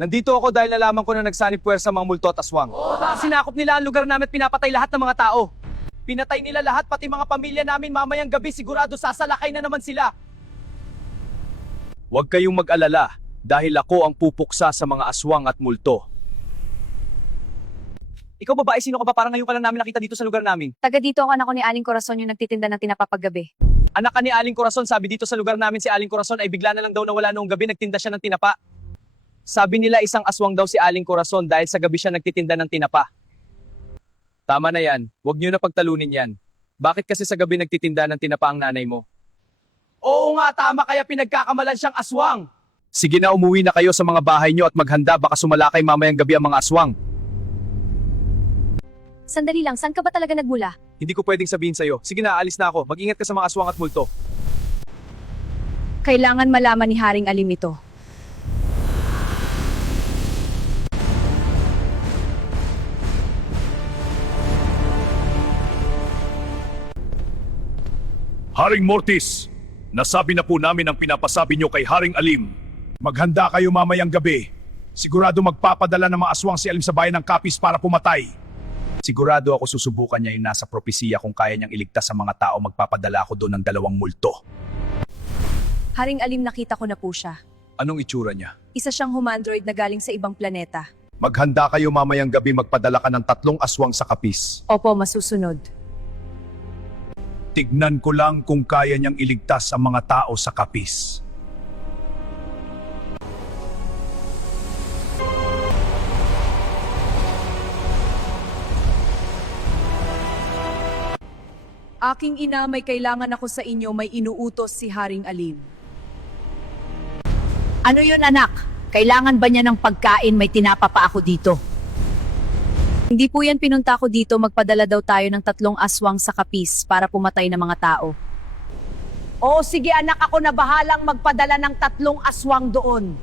Nandito ako dahil nalaman ko na nagsanib puwersa mga multo at aswang. Sinakop nila ang lugar namin at pinapatay lahat ng mga tao. Pinatay nila lahat, pati mga pamilya namin. Mamayang gabi sigurado sasalakay na naman sila. Huwag kayong mag-alala dahil ako ang pupuksa sa mga aswang at multo. Ikaw babae, sino ka ba? Parang ngayon ka lang namin nakita dito sa lugar namin. Taga dito ang anak ko ni Aling Corazon yung nagtitinda ng tinapa paggabi. Anak ka ni Aling Corazon, sabi dito sa lugar namin si Aling Corazon ay bigla na lang daw nawala noong gabi, nagtinda siya ng tinapa. Sabi nila isang aswang daw si Aling Corazon dahil sa gabi siya nagtitinda ng tinapa. Tama na yan, huwag niyo na pagtalunin yan. Bakit kasi sa gabi nagtitinda ng tinapa ang nanay mo? Oo nga, tama, kaya pinagkakamalan siyang aswang. Sige na, umuwi na kayo sa mga bahay niyo at maghanda, baka sumalakay mamayang gabi ang mga aswang. Sandali lang, saan ka ba talaga nagmula? Hindi ko pwedeng sabihin sa'yo. Sige na, alis na ako. Mag-ingat ka sa mga aswang at multo. Kailangan malaman ni Haring Alim ito. Haring Mortis, nasabi na po namin ang pinapasabi nyo kay Haring Alim. Maghanda kayo mamayang gabi. Sigurado magpapadala ng mga aswang si Alim sa bayan ng Kapis para pumatay. Sigurado ako susubukan niya yung nasa propesiya kung kaya niyang iligtas sa mga tao. Magpapadala ako doon ng 2 multo. Haring Alim, nakita ko na po siya. Anong itsura niya? Isa siyang humandroid na galing sa ibang planeta. Maghanda kayo mamayang gabi, magpadala ka ng 3 aswang sa Kapis. Opo, masusunod. Tignan ko lang kung kaya niyang iligtas ang mga tao sa Kapis. Aking ina, may kailangan ako sa inyo, may inuutos si Haring Alim. Ano yun, anak? Kailangan ba niya ng pagkain? May tinapa pa ako dito. Hindi po yan pinunta ko dito, magpadala daw tayo ng 3 aswang sa Kapis para pumatay ng mga tao. O sige anak, ako na bahalang magpadala ng 3 aswang doon.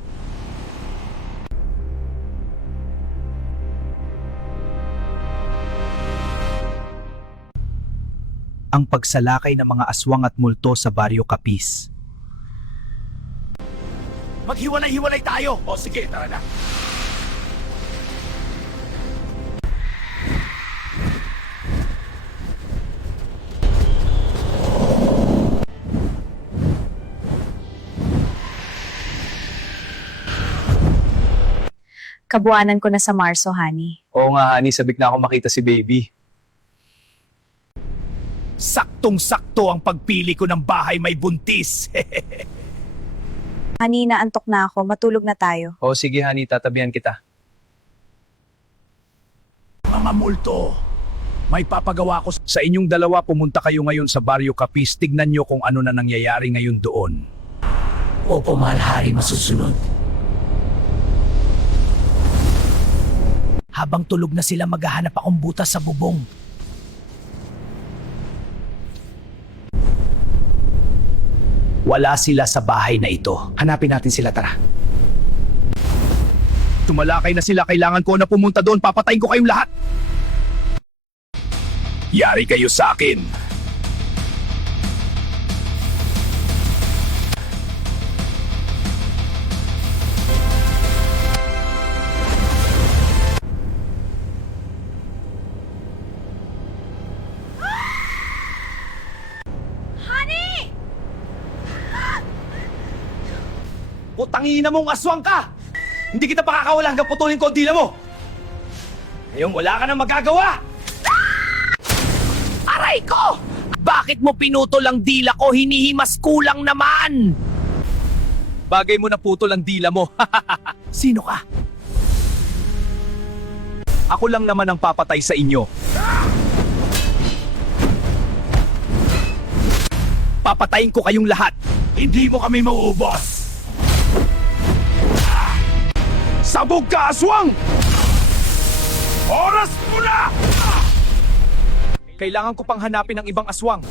Ang pagsalakay ng mga aswang at multo sa Baryo Kapis. Maghiwalay-hiwalay tayo! O sige, tara na. Kabuanan ko na sa Marso, honey. Oo nga, honey, sabik na ako makita si baby. Saktong-sakto ang pagpili ko ng bahay may buntis. Honey, naantok na ako. Matulog na tayo. Oo, sige, honey, tatabihan kita. Mga multo, may papagawa ko sa inyong 2. Pumunta kayo ngayon sa Baryo Kapis. Tignan nyo kung ano na nangyayari ngayon doon. Opo, mahal hari, masusunod. Habang tulog na sila, maghahanap akong butas sa bubong. Wala sila sa bahay na ito. Hanapin natin sila, tara. Tumalakay na sila, kailangan ko na pumunta doon. Papatayin ko kayong lahat. Yari kayo sa akin. Putangina mong aswang ka! Hindi kita pakakawala hanggang putulin ko ang dila mo! Ngayon wala ka nang magagawa! Aray ko! Bakit mo pinutol ang dila ko? Hinihimas kulang naman! Bagay mo na putol ang dila mo. Sino ka? Ako lang naman ang papatay sa inyo. Papatayin ko kayong lahat. Hindi mo kami mauubos. Sabog ka, aswang! Oras mo na! Kailangan ko pang hanapin ang ibang aswang.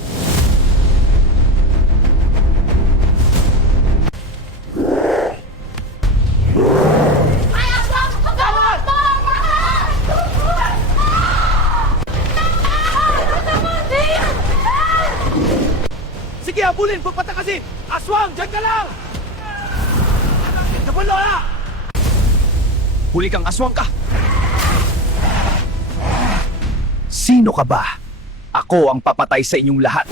Sige, habulin! Pagpatakasin! Aswang, dyan ka lang! Napalo na! Huli kang aswang ka! Sino ka ba? Ako ang papatay sa inyong lahat.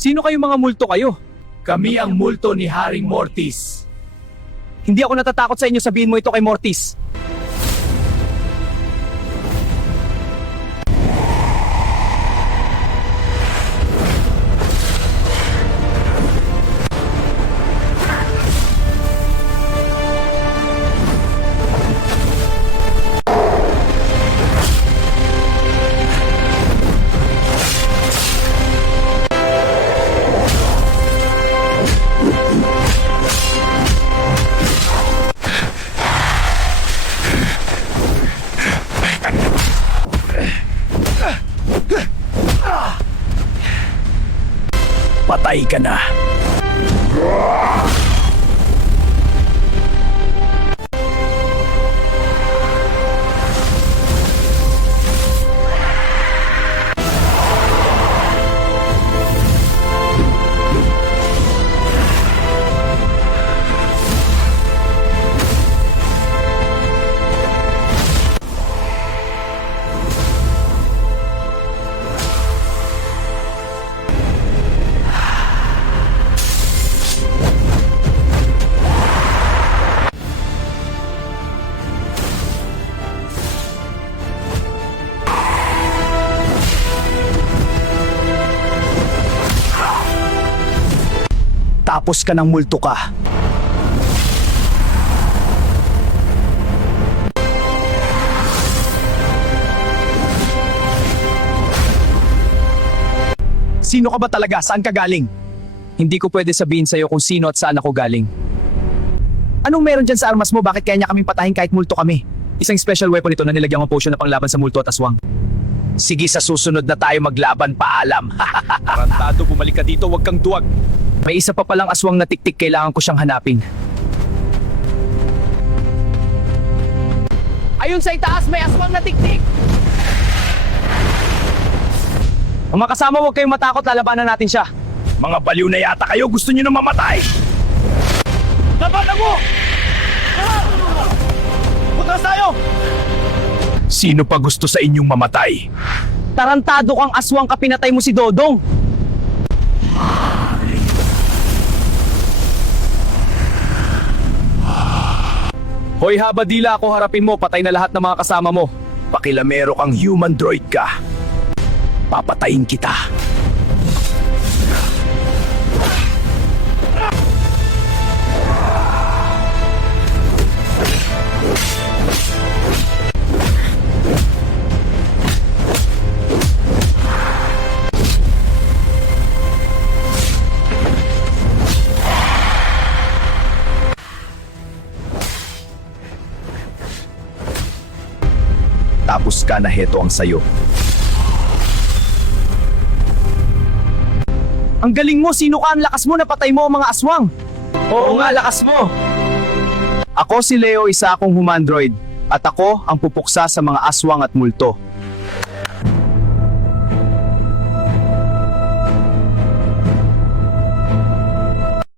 Sino kayo mga multo kayo? Kami ang multo ni Haring Mortis. Hindi ako natatakot sa inyo, sabihin mo ito kay Mortis. Patay ka na. Tapos ka ng multo ka. Sino ka ba talaga? Saan ka galing? Hindi ko pwede sabihin sa'yo kung sino at saan ako galing. Anong meron dyan sa armas mo? Bakit kaya niya kaming patahin kahit multo kami? Isang special weapon ito na nilagyan ng potion na panglaban sa multo at aswang. Sige, sa susunod na tayo maglaban, paalam. Tarantado, bumalik ka dito, huwag kang duwag. May isa pa palang aswang na tiktik, kailangan ko siyang hanapin. Ayun sa itaas, may aswang na tiktik! Mga kasama, huwag kayong matakot, lalabanan natin siya. Mga baliw na yata kayo, gusto niyo na mamatay. Labanan mo! Putras tayo! Sino pa gusto sa inyong mamatay? Tarantado kang aswang ka, pinatay mo si Dodong! Hoy habadila, ako harapin mo, patay na lahat ng mga kasama mo. Pakilamero kang human droid ka. Papatayin kita. Tapos ka na, heto ang sayo. Ang galing mo, sino ka? Ang lakas mo, napatay mo ang mga aswang. Oo nga, lakas mo. Ako si Leo, isa akong humandroid. At ako ang pupuksa sa mga aswang at multo.